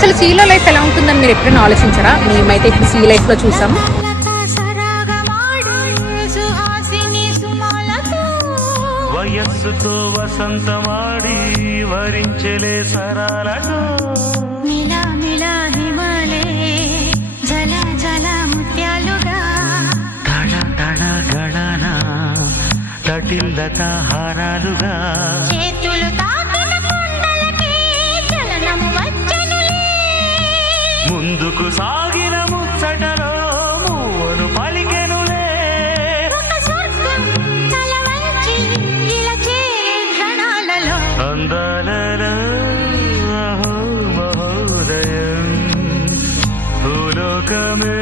అసలు సీలో లైఫ్ ఎలా ఉంటుందని మీరు ఎప్పుడైనా ఆలోచించారా? మేమైతే ఇప్పుడు సీ లైఫ్లో చూసాం. వయస్సుతో వసంతమాడి వరించెలే సరాలతో మిలా మిలా హిమాలే జల జల ముత్యాలుగా తళ తళ గళన తటిల్లత హారాలుగా చేతులు తాకిన కుండలకి చలనం వచ్చనులే. ముందుకు సాగిన ముచ్చటలో మూవను పలికెనులే. ఒక స్వర్గం తల వంచి ఇలా చేరే క్షణాలలో అందాలలో అహో మహోదయం భూలోకమే